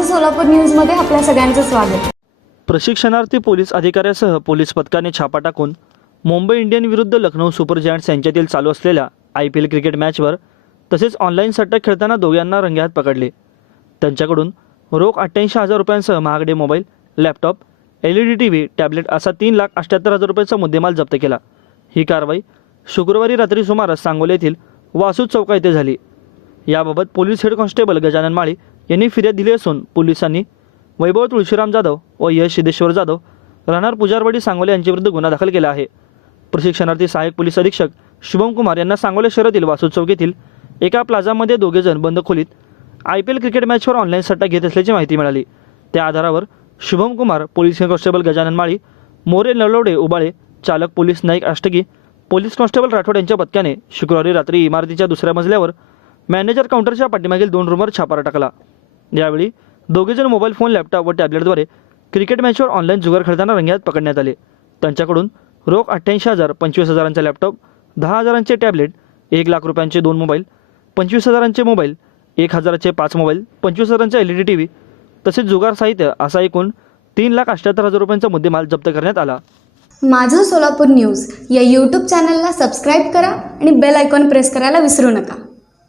माझं सोलापूर न्यूजमध्ये आपल्या सगळ्यांचं स्वागत। प्रशिक्षणार्थी पोलीस अधिकाऱ्यासह पोलीस पथकाने छापा टाकून मुंबई इंडियन विरुद्ध लखनौ सुपर जायंट्स यांच्यातील चालू असलेल्या IPL क्रिकेट मॅचवर तसेच ऑनलाईन सट्टा खेळताना दोघांना रंगेहात पकडले। त्यांच्याकडून रोख 88,000 रुपयांसह महागडे mobile, laptop, LED TV, tablet असा 3,78,000 रुपयांचा मुद्देमाल जप्त केला। ही कारवाई शुक्रवारी रात्री सुमारास सांगोला येथील वासू चौका येथे झाली। याबाबत पोलीस हेड कॉन्स्टेबल गजानन माळी यांनी फिर्याद दिली असून पोलिसांनी वैभव तुळशीराम जाधव व यश सिद्धेश्वर जाधव राहणार पुजारवाडी सांगोला यांच्याविरुद्ध गुन्हा दाखल केला आहे। प्रशिक्षणार्थी सहाय्यक पोलीस अधीक्षक शुभम कुमार यांना सांगोला शहरातील वासू चौक येथील एका प्लाझामध्ये दोघेजण बंद खोलीत IPL क्रिकेट मॅचवर ऑनलाईन सट्टा घेत असल्याची माहिती मिळाली। त्या आधारावर Shubham Kumar, police head constable Gajanan Mali, More Nalawade Ubale, चालक police Naik Ashtagi, police constable Rathod यांच्या पथकाने शुक्रवारी रात्री इमारतीच्या दुसऱ्या मजल्यावर मॅनेजर काउंटरच्या पाठीमागील 2 रूमवर छापा टाकला। यावेळी दोघेजण मोबाईल फोन, लॅपटॉप व टॅबलेटद्वारे क्रिकेट मॅचवर ऑनलाईन जुगार खेळताना रंगेहात पकडण्यात आले। त्यांच्याकडून रोख 88,000, 25,000चा लॅपटॉप, 10,000चे टॅबलेट, 1,00,000 रुपयांचे 2 मोबाईल, 25,000चे मोबाईल, 1,000चे 5 मोबाईल, 25,000चे LED TV तसेच जुगार साहित्य असा एकूण 3,78,000 रुपयांचा मुद्देमाल जप्त करण्यात आला। माझं सोलापूर न्यूज या YouTube चॅनलला सबस्क्राईब करा आणि बेल आयकॉन प्रेस करायला विसरू नका।